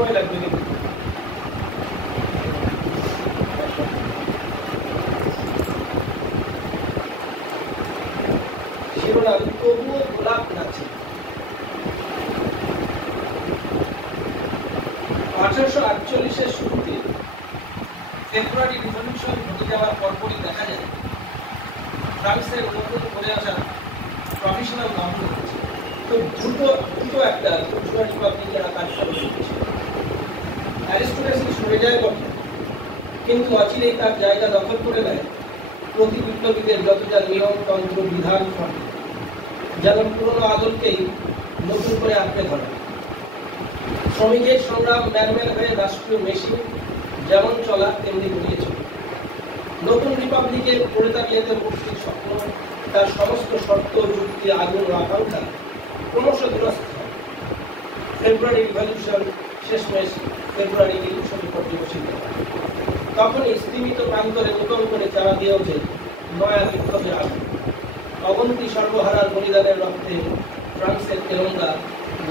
সময় লাগবে কিন্তু শিরোনাম তবুও গোলাপ নাচে। 1848-এর শুরুতে ফেব্রুয়ারি রিভলিউশন ঘটে যাওয়ার পরপরই দেখা যায় ফ্রান্সের নতুন করে আসা প্রফেশনাল গভর্নমেন্ট খুব দ্রুত একটা রিপাবলিকের আকার শুরু করেছে। অ্যারিস্টোক্রেসি সরে যায় বটে, কিন্তু অচিরেই তার জায়গা দখল করে নেয় প্রতি বিপ্লবীদের যত যা নিয়মতন্ত্র বিধান ফলে, যেন পুরনো আদলকেই নতুন করে আঁকড়ে ধরা। শ্রমিকের সংগ্রাম ম্যানমেল হয়ে রাষ্ট্রীয় মেশিন যেমন চলা তেমনি গড়িয়ে চলে। নতুন রিপাবলিকের প্রলেতারিয়াতের মুক্তির স্বপ্ন, তার সমস্ত শর্ত যুক্তি আগুন ও আকাঙ্ক্ষা ক্রমশ দুরস্থ হয়। ফেব্রুয়ারি রিভলিউশন শেষমেশ ফেব্রুয়ারি রিভলিউশন পর্যবসিত হয়। তখনই স্তীমিত প্রান্তরে নতুন করে চারা দিয়ে ওঠে নয়া বিপ্লবের আগুন। অবন্তী সর্বহারার বলিদানের রক্তে ফ্রান্সের তেরঙ্গা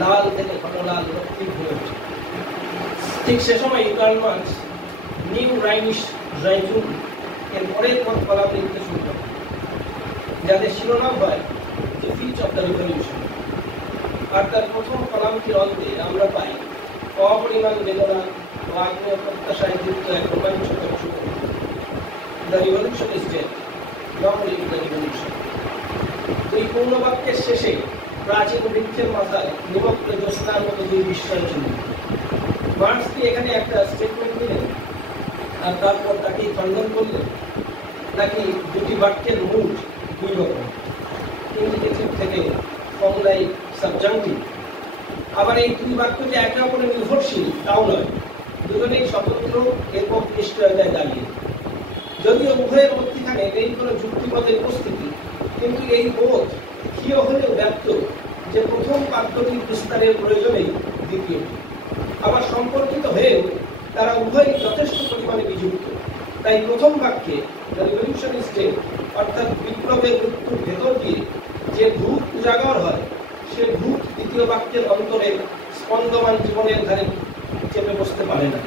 লাল থেকে ঘনলাল রক্তিম হয়ে ওঠে। ঠিক সে সময় কার্ল মার্কস নিউ রাইনিশ জাইজুন এর পরের পর কলাম লিখতে শুরু করে, যাদের শিরোনাম হয় দ্য ফিচ অফ দ্য রিভলিউশন। আর তার প্রথম কলামটির অন্তে আমরা পাই অপরিমাণ বেদনা ও আগ্নেয় প্রত্যাশায় যুক্ত এক রোমাঞ্চকর সুখ। The revolution is dead, long live the revolution. দুই পূর্ণবাক্যের শেষে প্রাচীন বৃক্ষের মাথায় নিমগ্ন জ্যোৎস্নার মতো দুই বিস্ময় ছিল। মার্কস কি এখানে একটা স্টেটমেন্ট দিলেন আর তারপর তাকেই খণ্ডন করলেন, নাকি দুটি বাক্যের মুড দুই রকম, ইন্ডিকেটিভ থেকে ফর্মুলাই সাবজাংটিভ? আবার এই দুই বাক্য যে একে অপরের নির্ভরশীল তাও নয়, দুজনেই স্বতন্ত্র একক নিশ্চয়তায় দাঁড়িয়ে। যদিও উভয়ের মধ্যখানে নেই কোনো যুক্তিপথের উপস্থিতি, কিন্তু এই বোধ ক্ষীয় হলেও ব্যক্ত যে প্রথম বাক্যটির বিস্তারের প্রয়োজনেই দ্বিতীয়। আবার সম্পর্কিত হয়েও তারা উভয়ই যথেষ্ট পরিমাণে বিযুক্ত। তাই প্রথম বাক্যে দ্য রিভলিউশন ইজ ডেড, অর্থাৎ বিপ্লবের মৃত্যুর ভেতর দিয়ে যে ভূত উজাগর হয়, সে ভূত দ্বিতীয় বাক্যের অন্তরে স্পন্দমান জীবনের ধারে চেপে বসতে পারে না।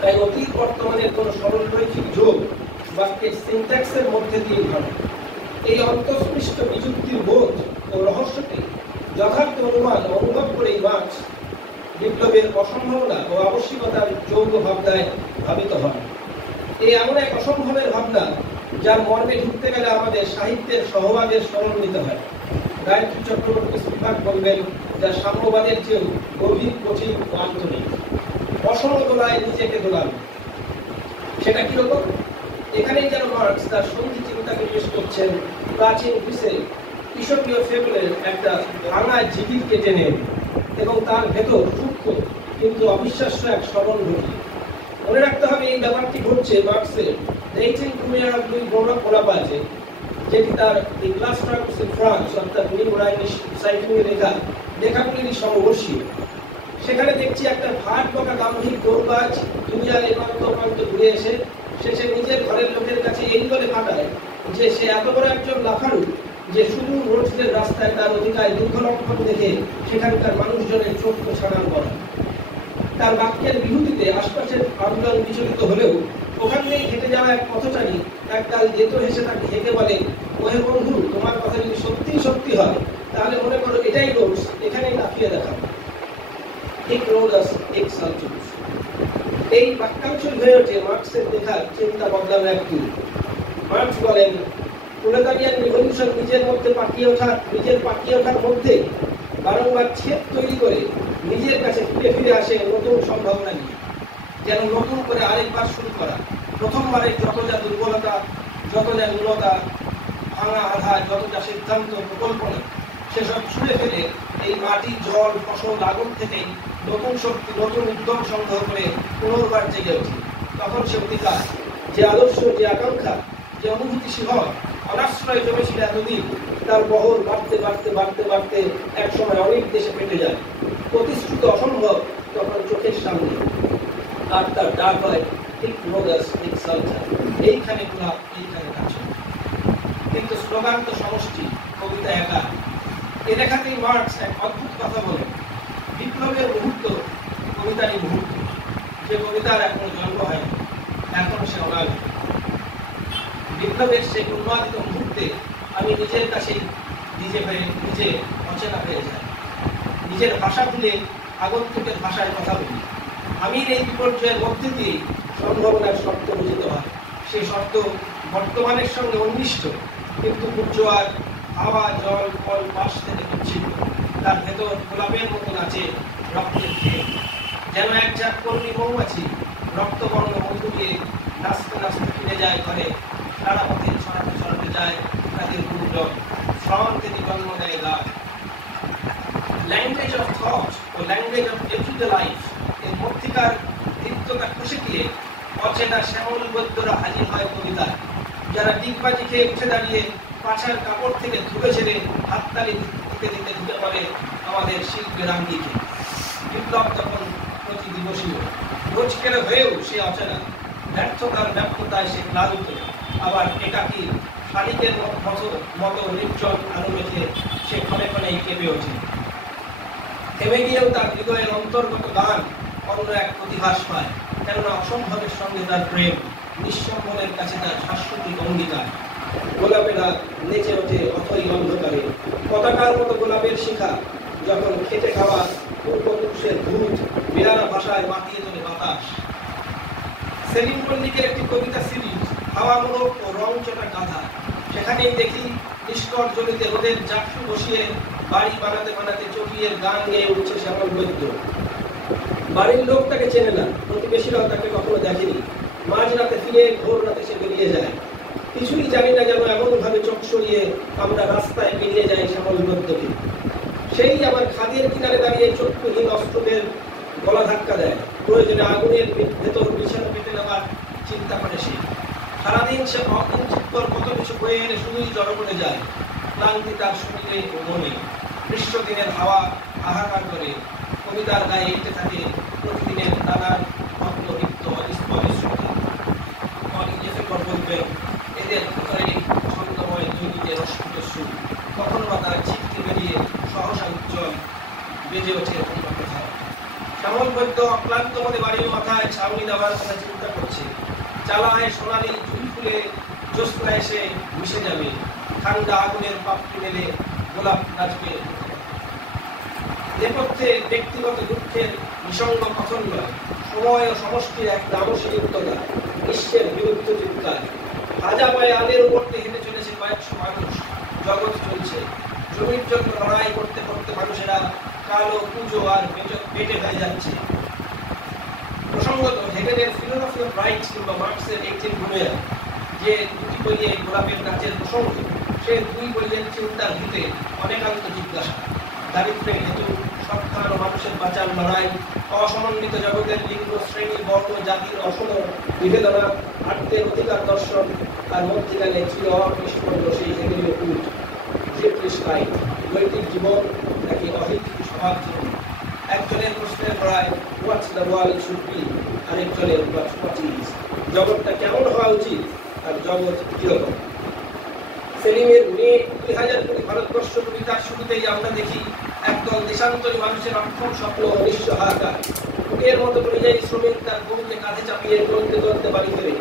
তাই অতীত বর্তমানের কোনো সরলরৈখিক যোগ বাক্যের সিনট্যাক্সের মধ্যে দিয়ে ঘটে। এই অন্তঃস্পৃষ্ট বিযুক্তির বোধ ও রহস্যকে যথার্থ অনুভব করেই মার্কস বিপ্লবের অসম্ভাবনা ও আবশ্যিকতার যৌগ ভাবনায় ভাবিত হন। এই এমন এক অসম্ভবের ভাবনা যার মর্মে ঢুকতে গেলে আমাদের সাহিত্যের সহবাদের স্মরণ নিতে হয়। গায়ত্রী চক্রবর্তী স্পিভাক বলবেন, যা সাম্যবাদের চেয়েও গভীর, কঠিন ও আন্তরিক। অসম দোলায় নিজেকে দোলানো, সেটা কিরকম? এখানেই যেন মার্কস তার সন্ধি চিন্তাকে পেশ করছেন প্রাচীন গ্রিসের ঈশপীয় ফেবলের একটা ভাঙা জিগিরকে টেনে এবং তার ভেতর সূক্ষ্ম কিন্তু অবিশ্বাস্য এক স্মরণ ঘটিয়ে। মনে রাখতে হবে এই ব্যাপারটি ঘটছে মার্কসের রেইটিং কুমিয়ার দুই গোলাপাজে, যেটি তার the class trucks in France অর্থাৎ নিউ রাইনিশ সাইক্লিংয়ে লেখাগুলিরই সমবর্ষী। সেখানে দেখছি একটা ভাট বকা গাম্ভীর দৌড়বাজ দুনিয়ার একান্ত প্রান্ত ঘুরে এসে শেষে নিজের ঘরের লোকের কাছে এই বলে ফাটায় যে সে এত বড় একজন লাফারু যে শুধু রোডসের রাস্তায় তার অধিকায় দুর্ঘলক্ষণ দেখে সেখানকার মানুষজনের চোখ ছাড়ান করা। তার বাক্যের বিরুদ্ধে আশপাশের আন্দোলন বিচলিত হলেও ওখান থেকে হেঁটে যাওয়া এক পথচারী এককাল যেত হেসে তাকে হেঁটে বলে, ওহে বন্ধু, তোমার কথা যদি সত্যিই সত্যি হয় তাহলে মনে করো এটাই রোডস, এখানেই লাফিয়ে দেখাবো। ঠিক রোডস এক সালচুস। এই বাক্যাংশ হয়ে ওঠে মার্কসের দেখার চিন্তা বদলানো এক দিন। মার্কস বলেন, প্রলেতারিয়ান রিভলিউশন নিজের পাকিয়ে ওঠার মধ্যে বারংবার ছেদ তৈরি করে নিজের কাছে ফিরে আসে নতুন সম্ভাবনা নিয়ে, যেন নতুন করে আরেকবার শুরু করা। প্রথমবারের যত যা দুর্বলতা, যত যা ন্যূনতা, ভাঙা আধার, যত যা সিদ্ধান্ত প্রকল্পনা, সেসব ছুঁড়ে ফেলে এই মাটি, জল, ফসল, আগুন থেকেই নতুন শক্তি, নতুন উদ্যম সংগ্রহ করে পুনর্বার জেগে ওঠে। তখন সে অধিকার, যে আদর্শ, যে আকাঙ্ক্ষা, যে অনুভূতি শিহর অনাশ্রয় জমেছিল এতদিন, তার বহর বাড়তে বাড়তে বাড়তে বাড়তে একসময় অনেক দেশে পেটে যায়। প্রতিশ্রুত অসম্ভব তখন চোখের সামনে, আর তার ডাক হয় ঠিক রোগাস ঠিক সালচার, এইখানে গোলাপ, এইখানে কাছে। কিন্তু স্লোগান তো সমষ্টি, কবিতা একা। এ লেখাতেই মার্কস এক অদ্ভুত কথা বলেন, বিপ্লবের মুহূর্ত কবিতারই মুহূর্ত, যে কবিতার এখনো জন্ম হয়, এখনো সে অনাগত। বিপ্লবের সেই উন্মাদিত মুহূর্তে আমি নিজের কাছেই নিজে অচেনা হয়ে যাই। নিজের ভাষা ভুলে আগন্তুকের ভাষায় কথা বলি। আমি এই বিপর্যয়ের মধ্যে দিয়ে সম্ভাবনার শর্ত রচিত হয়। সেই শর্ত বর্তমানের সঙ্গে অন্বিষ্ট, কিন্তু জোয়ার, হাওয়া, জল, ফল পাশ থেকে বিচ্ছিন্ন। তার ভেতর গোলাপের মতো নাচে রক্তের ঢেউ। যেন এক ঝাঁক কর্মী মৌমাছি রক্তবর্ণ মধ্য দিয়ে নাচতে নাচতে ফিরে যায় ঘরে। সারা পথে ছড়াতে ছড়াতে যায় তাদের গুঞ্জন। শ্রম থেকে জন্ম নেয় গান। ল্যাঙ্গুয়েজ অফ থট ও ল্যাঙ্গুয়েজ অফ এভরিডে লাইফ এর মধ্যিকার দীপ্ততা খসে গিয়ে অচেনা শ্যামল গদ্যরা হাজির হয় কবিতায়। যারা ডিগবাজি খেয়ে উঠে দাঁড়িয়ে পাছার কাপড় থেকে ধুয়ে ছেড়ে হাততালি দিতে দিতে ঢুকে পড়ে আমাদের শিল্পের আঙ্গিকে। বিপ্লব তখন প্রতি দিবসীয়, রোজকের হয়েও সে অচেনা। ব্যর্থতার ব্যর্থতায় সে ক্লান্ত, আবার একাকী শালিকের মতো নির্জন আলো মেখে সে ক্ষণে ক্ষণেই কেঁপে ওঠে। থেমে গিয়েও তার হৃদয়ের অন্তর্গত গান অন্য এক প্রতিভাস পায়, কেননা অসম্ভবের সঙ্গে তার প্রেম, নিঃসম্বলের কাছে তার শাশ্বতিক অঙ্গীকার। গোলাপেরা নেচে ওঠে অথই অন্ধকারে, পতাকার মতো গোলাপের শিখা যখন খেটে খাওয়া পূর্বপুরুষের দুধ বেড়ারা ভাষায় মাতিয়ে তোলে বাতাস। সেলিম মল্লিকের একটি কবিতা সিরিজ হাওয়ামূলক ও রং চটা গাধা, সেখানেই দেখি নিষ্কর জমিতে রোদের জাকসু বসিয়ে বাড়ি বানাতে বানাতে চটিয়ের গান গেয়ে উঠছে শ্যামল বৈদ্য। বাড়ির লোক তাকে চেনে না, প্রতিবেশীরাও তাকে কখনো দেখেনি। মাঝরাতে ফিরে ভোর রাতে সে বেরিয়ে যায়। কিছুই জানি না, যেন এমন ভাবে চোখ সরিয়ে আমরা রাস্তায় বেরিয়ে যাই শ্যামল বৈদ্যকে। সেই আমার খাদের কিনারে দাঁড়িয়ে চক্ষুহীন অস্ত্রদের গলা ধাক্কা দেয়। প্রয়োজনে আগুনের ভেতর বিছানা পেতে নেওয়ার চিন্তা করে সে। সারাদিন সে অকিঞ্চিৎকর কত কিছু বয়ে এনে শুধুই জড়ো করে যায়। ক্লান্তি তার শরীরে ও মনে। গ্রীষ্মদিনের হাওয়া হাহাকার করে কবিতার গায়ে এঁটে থাকে প্রতিদিনের নানান অন্তরিক্ত অস্পষ্টতা। অনিলেখকর বলবেন, এদের ভিতরে ছন্দময় জমিতে রস্মিত সুর, কখনো বা তার ছিটকে বেরিয়ে সহসা উজ্জ্বল বেজে ওঠে অন্য কোথাও। শ্যামল বৈদ্য অক্লান্ত মনে বাড়ির মাথায় ছাউনি দেওয়ার কথা চিন্তা করছে। জ্বালায় সোনালি ঝুল ফুলে জ্যোৎস্না এসে মিশে যাবে। ঠান্ডা আগুনের পাপড়ি মেলে গোলাপ নাচবে। নেপথ্যে ব্যক্তিগত দুঃখের নিঃসঙ্গ কথন নয়, সময় ও সমষ্টির এক তামসী উত্ততা, বিশ্বের বিরুদ্ধে চিৎকার। ভাজা পায়ে আলের উপর দিয়ে হেঁটে চলেছে কয়েকশো মানুষ। জগৎ চলছে। জমির জন্য লড়াই করতে করতে মানুষেরা কালো পুজো আর পেটে হয়ে যাচ্ছে। প্রসঙ্গত হেগেলের ফিলোসফি অফ রাইটস কিংবা মার্কসের 18 রুমের যে দুটি বইয়ে গোলাপের নাচের প্রসঙ্গ, সে দুই বইয়ের চিন্তার ভিতে অনেকান্ত জিজ্ঞাসা। দারিদ্র্যের হেতু, সরকার ও মানুষের বাঁচার লড়াই, অসমন্বিত জগতের লিঙ্গ, শ্রেণী, বর্ণ, জাতির অসম বিভেদনা, আত্মের অধিকার দর্শন, আর মধ্যিখানে ছিল অকৃষ্ণ সেই হেগেলীয় কূট। নৈতিক জীবন নাকি অহিত স্বভাব জীবন? একজনের প্রশ্নের পড়ায় what's the world should be, আরেকজনের হোয়াট ইজ। জগৎটা কেমন হওয়া উচিত আর জগৎ কিরকম? সেলিমের মে 2020 ভারতবর্ষ কবিতার শুরুতেই আমরা দেখি একদল দেশান্তরী মানুষের অক্ষম স্বপ্ন অনিশ্চ হাহাকার। এর মতো পরিযায়ী শ্রমিক তার বউকে কাঁধে চাপিয়ে চলতে চলতে বাড়ি ফেরে।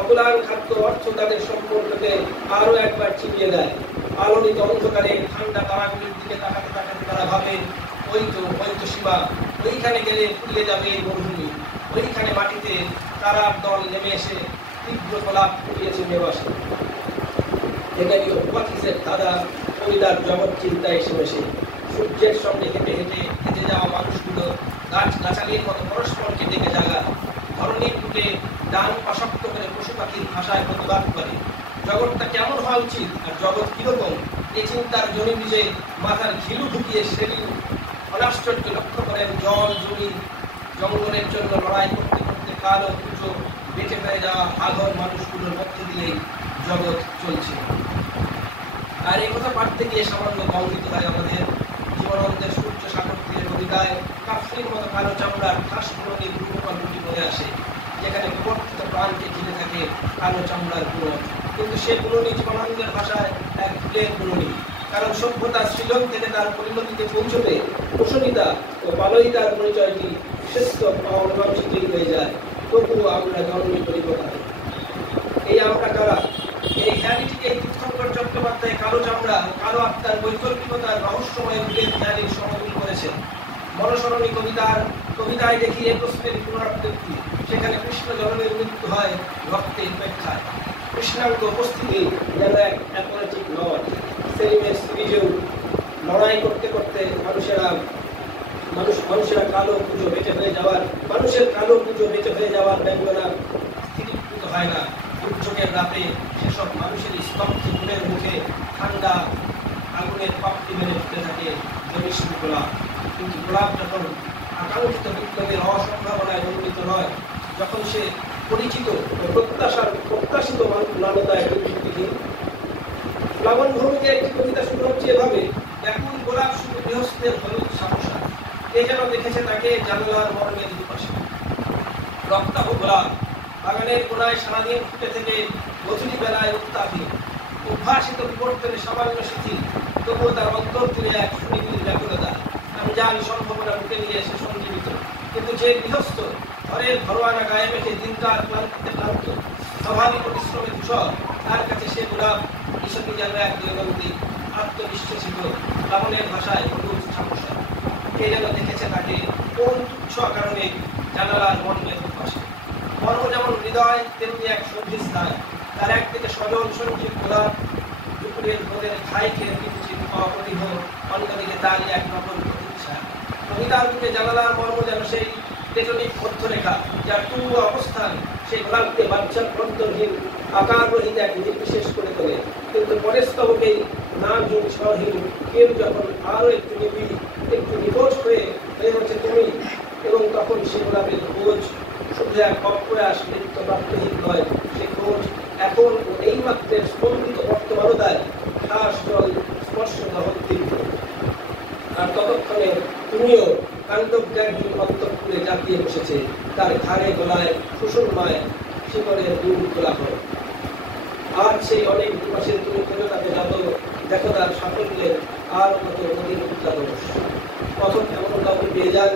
অকুলান খাদ্য অর্থ তাদের সম্পর্ককে আরো একবার চিনিয়ে দেয়। আলোড়িত অন্ধকারে ঠান্ডা তারাগুলির দিকে তাকাতে তাকাতে তারা ভাবে, ওই তো সীমা, ওইখানে গেলে ফুরিয়ে যাবে এই মরুভূমি। ওইখানে মাটিতে তারার দল নেমে এসে তীব্র গোলাপ ফুটিয়েছে মেবাসে। দাদা কবিতার জগৎ চিন্তায় এসে বসে। সূর্যের সঙ্গে হেঁটে হেঁটে হেঁটে যাওয়া মানুষগুলো গাছ গাছালির মতো পরস্পরকে ডেকে জাগা। ধরনীর বুকে ডান পাশক্ত করে পশু পাখির ভাষায় প্রতিবাদ করে। জগৎটা কেমন হওয়া উচিত আর জগৎ কিরকম, এই চিন্তার জমি নিজে মাথার ঘিলু ঢুকিয়ে সেলিম অনাশ্চর্য লক্ষ্য করেন জল, জমি, জঙ্গলের জন্য লড়াই করতে করতে কালো পুজো বেঁচে হয়ে যাওয়া আঘর মানুষগুলোর মধ্যে দিয়েই জগৎ চলছে। আর এই কথা পাঠতে গিয়ে সামান্য বঙ্কিত হয় আমাদের জীবনানন্দের সূর্য সাগর তীরের কবিতায় কাফরির মতো কালো চামড়ার খাস পুরনি দুটি বলে আসে, যেখানে বিবর্তিত প্রাণকে ঘিরে থাকে কালো চামড়ার পুরন। কিন্তু সে পুরনি জীবনানন্দের ভাষায় এক ভুলের পুরনি। কারণ সভ্যতা সৃজন থেকে তার পরিণতিতে পৌঁছবে কুশলিতা ও পালয়িতার পরিচয়টি শ্রেষ্ঠ অমীমাংসিতই হয়ে যায়, তবুও আমরা জন্মে করি কোথায়? এই আমরা কারা? এই খ্যাতিটিকে তীর্থঙ্কর চট্টোপাধ্যায় কালো চামড়া কালো আত্মার বৈকল্পিকতার রহস্যময় উল্লেখ খ্যাতির সমাধুল করেছেন। মনসরণী কবিতায় দেখি এ প্রশ্নের পুনরাবৃত্তি। সেখানে কৃষ্ণ জননের মৃত্যু হয় রক্তের উপেক্ষায়। কৃষ্ণাঙ্গ উপস্থিতি যেন এক অ্যাপোলেটিক লর্ড। সেলিমের সিরিজেও লড়াই করতে করতে মানুষের কালো পুজো বেঁচে হয়ে যাওয়ার বেদনা স্থিরীকৃত হয় না। দুর্যোগের রাতে সেসব মানুষের স্তব্ধ মনের মুখে ঠান্ডা আগুনের পাপড়ি মেরে ফুটে থাকে জমিষ্ঠ গোলাপ। কিন্তু গোলাপ যখন আকাঙ্ক্ষিত বিপ্লবের অসম্ভাবনায় রঞ্জিত নয়, যখন সে পরিচিত ও প্রত্যাশিত মানবতায় বিদ্যুৎহীন। প্লাবন ভূমিকে একটি কবিতা শুরু হচ্ছে এভাবে: ব্যাকুল গোলাপ শুধু গৃহস্থের হলুদ সামসা, কে যেন দেখেছে তাকে জানালার মর্মের দুপাশে। রক্তাভ গোলাপ বাগানের কোনায় সারাদিন ফুটে থেকে গধূলি বেলায় উত্তাপহীন, উদ্ভাসিত বিবর্তনে সামান্য শিথিল, তবুও তার অন্তর জুড়ে এক সুনিবিড় ব্যাকুলতা। আমি জানি সম্ভাবনা বুকে নিয়ে সে সঞ্জীবিত, কিন্তু যে গৃহস্থ ঘরের ঘরোয়ানা গায়ে মেখে দিনকার ক্লান্তিতে ক্লান্ত, স্বাভাবিক পরিশ্রমে ধূসর, তার কাছে সে গোলাপ ঈশ্বরী যেন এক দিগন্তি আত্মবিশ্বাসিত প্লাবনের ভাষায় হলুদ সামসা। কে যেন দেখেছে তাকে কোন তুচ্ছ কারণে জানালার মর্মের পাশে। মর্ম যেমন হৃদয়, তেমনি এক সন্ধিস্থান। তার একদিকে সজল সঞ্জীব গোলাপ দুপুরের রোদের খাই খেয়ে কিঞ্চিত অপ্রতিভ, অন্যদিকে তারই এক নকল প্রতীক্ষা। কবিতার বুকে জানালার মর্ম যেন সেই টেটনিক মধ্যরেখা, যার তুঙ্গ অবস্থান সেই গোলাপকে বাচ্চার অন্তরহীন আকার রহিত এক নির্বিশেষ করে তোলে। কিন্তু পরের স্তবকেই নামহীন স্বরহীন কেউ যখন আরো একটু নিবিড়, একটু নিকট হয়ে হচ্ছে তুমি, এবং তখন সে গোলাপের খোঁজ শুধু এক অপ্রয়াস মৃত্যুপ্রাপ্তহীন নয়, সে খোঁজ এখন এই মাত্রের স্পন্দিত বর্তমানতায় শ্বাস জল স্পর্শ তীব্র। আর ততক্ষণে তুমিও কাণ্ডজ্ঞানহীন অন্তঃপুরে জাপিয়ে বসেছে, তার ঘাড়ে গলায় সুষুম্নায় শিকড়ের দূর গোলাপ। আর সেই অনেক দুপাশের তুমি খোঁজো তাকে যত, দেখো তার সাফল্যের আর কত নদীর উদ্যাদশ। কখন এমন কাউকে পেয়ে যান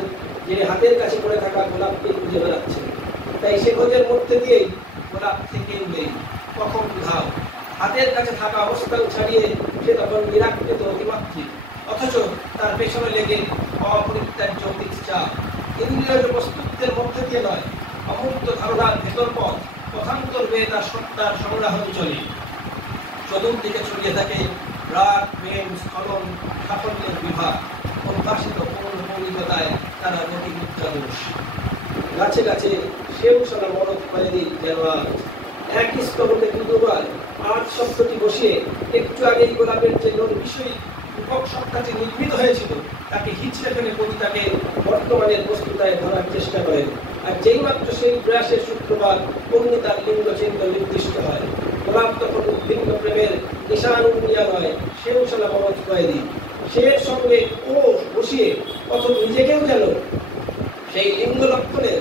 যে হাতের কাছে পড়ে থাকা গোলাপকে খুঁজে বেড়াচ্ছে, তাই সে খোঁজের মধ্যে দিয়েই গোলাপ থেকেই নেই কখন কোথাও। হাতের কাছে থাকা অবস্থান ছাড়িয়ে সে তখন নিরাকৃত অতিমাত্রিক, অথচ তার পেছনে লেগে অপরিত্যাজ্য ইচ্ছা। ইন্দ্রিয় বস্তুত্বের মধ্যে দিয়ে নয়, অমূর্ত ধারণার ভেতর পথ পথান্তর হয়ে তার সত্তার সংগ্রাহন চলে। চতুর্দিকে ছড়িয়ে থাকে রাগ, প্রেম, স্খলন, সাফল্যের বিভাগ। উদ্ভাসিত পৌর্ণমৌলিকতায় তারা নদী উদ্যাদোষ। গাছে গাছে সেও সারা মরদ কয়েদি যেন আজ একই স্তবকে দুবার আজ শব্দটি বসিয়ে একটু আগেই গোলাপের যে বিষয়ী রূপক সত্তাটি নির্মিত হয়েছিল তাকে হিচড়ে ফেলে কবিতাকে বর্তমানের বস্তুতায় ধরার চেষ্টা করেন। আর যেই মাত্র সেই প্রয়াসের শুক্রবার অমনি তার লিঙ্গ চিহ্ন নির্দিষ্ট হয়। গোলাপ তখন উদ্ভিন্ন প্রেমের নিশানুনিয়া নয়, সেও সারা মরদ কয়েদি। সে সঙ্গে ও বসিয়ে অথচ নিজেকেও যেন সেই লিঙ্গ লক্ষণের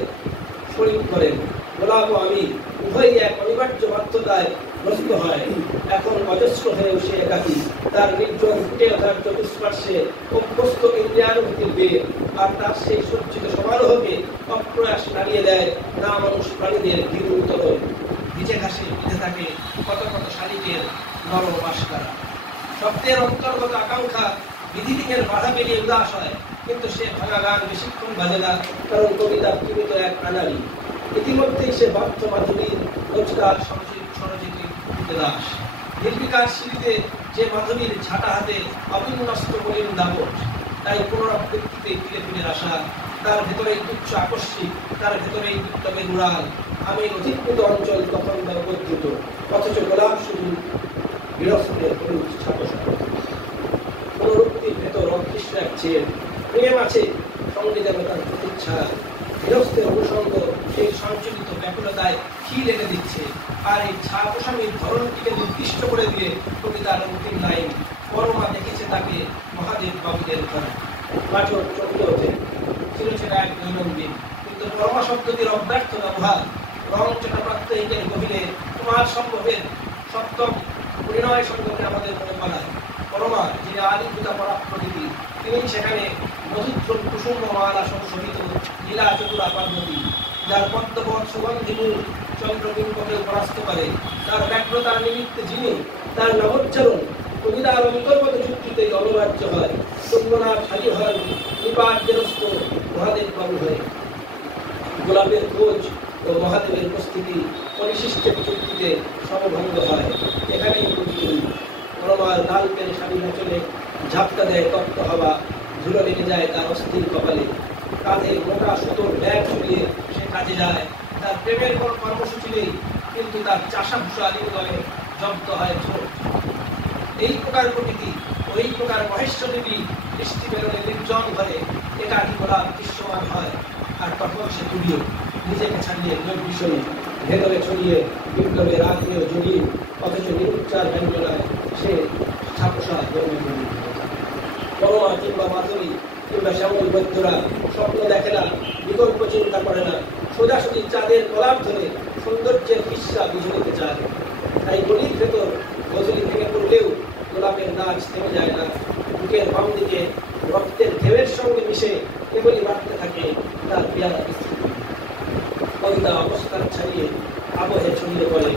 শরীর করেন। গোলাপ ও আমি উভয়ই এক অনিবার্য বাধ্যতায় গ্রস্ত হয়। এখন অজস্র হয়েও সে একাকী, তার নির্জন ফুটে ওঠার চতুষ্পার্শ্বে অভ্যস্ত ইন্দ্রিয়ানুভূতির বেগ, আর তার সেই সজ্জিত সমারোহকে অপ্রয়াস নাড়িয়ে দেয় না মানুষ প্রাণীদের ভীরুতর। ভিজে ঘাসে বিঁধে থাকে কত কত শালিকের নরম বাসকারা। শব্দের অন্তর্গত আকাঙ্ক্ষা বিধিলিঙ্গের বাধা পেরিয়ে উদাস হয়, কিন্তু সে ভাঙা গান বেশিক্ষণ বাজে না, কারণ কবিতা জীবিত এক আনারি। ইতিমধ্যেই সে বাধ্য মাধুরীর রোজগার স্বরচিতি দাস। নির্বিকার সিঁড়িতে যে মাধবীর ঝাঁটা হাতে অবিন্যস্ত বলিন দাপট, তাই পুনরাবৃত্তিতে ফিরে ফিরে আসা। তার ভেতরেই তুচ্ছ আকস্মিক, তার ভেতরেই বিপ্লবের উড়াল। আমি অধিকৃত অঞ্চল তখন বর্ধিত, অথচ গোলাপ শুধু গৃহস্থের হলুদ ছাপসা। পুনরুক্তির ভেতর অদৃশ্য এক চেয়ে প্রেম আছে, সঙ্গে যেন তার প্রতীচ্ছা। গৃহস্থের অনুষঙ্গ সেই সঞ্চলিত ব্যাকুলতায় খিল এনে দিচ্ছে। আর এই ছাপোষামীর ধরনটিকে নির্দিষ্ট করে দিয়ে কবিতার অন্তিম লাইন: পরমা দেখেছে তাকে মহাদেব বাবুদের ঘরে। পাঠক চমকে ওঠে। চিরচেরা এক দৈনন্দিন, কিন্তু পরমা শব্দটির অব্যর্থ ব্যবহার রং চটাপ্রাত্যহিকের গভীরে তোমার সম্ভবের সপ্তম পরিণয় সংগ্রহে আমাদের মনে পালায়। পরমা যিনি আদিভূতা পরাপ্রকৃতি, তিনি সেখানে মধুদ্র কুসুম মালা সংশোভিত লীলা চতুরা পার্বতী, যার পদ্মপথ সুগন্ধি মূল চন্দ্রবিম্বকে পরাস্ত করে, তার ব্যগ্রতার নিমিত্তে যিনি, তার নামোচ্চারণ কবিতার অন্তর্গত যুক্তিতেই অনিবার্য হয়। তুঙ্গনাথ হারি হন নিপাত গেরস্ত মহাদেব বাবু হয়ে। গোলাপের খোঁজ ও মহাদেবের উপস্থিতি পরিশিষ্টের চুক্তিতে সমভঙ্গ হয়। এখানেই পরমার লাল পেরে স্বামী চলে ঝাপটা দেয় তপ্ত হওয়া, ধুলো লেগে যায় তার অস্থির কপালে। কাঁধে মোটা সুতোর ব্যাগ ঝুলিয়ে সে কাজে যায়। তার প্রেমের কোনো কর্মসূচি নেই, কিন্তু তার চাষা ভূষা আলিঙ্গনে জব্দ হয় ঝোঁক। এই প্রকার প্রকৃতি, ওই প্রকার মহেশ্বরী বৃষ্টি বেরোলে নির্জন ঘরে একাকী গোলাপ দৃশ্যমান হয়। আর তখন সে তুলিয়ে নিজেকে ছাড়িয়ে লোক বিষয় ভেতরে ছড়িয়ে বিপ্লবের আগ্নেয় জড়িয়ে, অথচ নিরুচ্চার ব্যঞ্জনায় সে ছাপসা জন্মভূমি। পরমা কিংবা মাধুরী কিংবা শ্যামল বৈদ্যরা স্বপ্ন দেখে না, বিকল্প চিন্তা করে না, সোজাসুজি চাঁদের কলাপ ধরে সৌন্দর্যের হিস্সা বুঝে নিতে চায়। তাই গলির ভেতর গজলি ভেঙে পড়লেও গোলাপের নাচ থেমে যায় না। বুকের বাম দিকে রক্তের ঢেউয়ের সঙ্গে মিশে কেবলই বাড়তে থাকে তার পেয়ারা বিস্তৃতি। কবিতা অবস্থান ছাড়িয়ে আবহে ছড়িয়ে পড়ে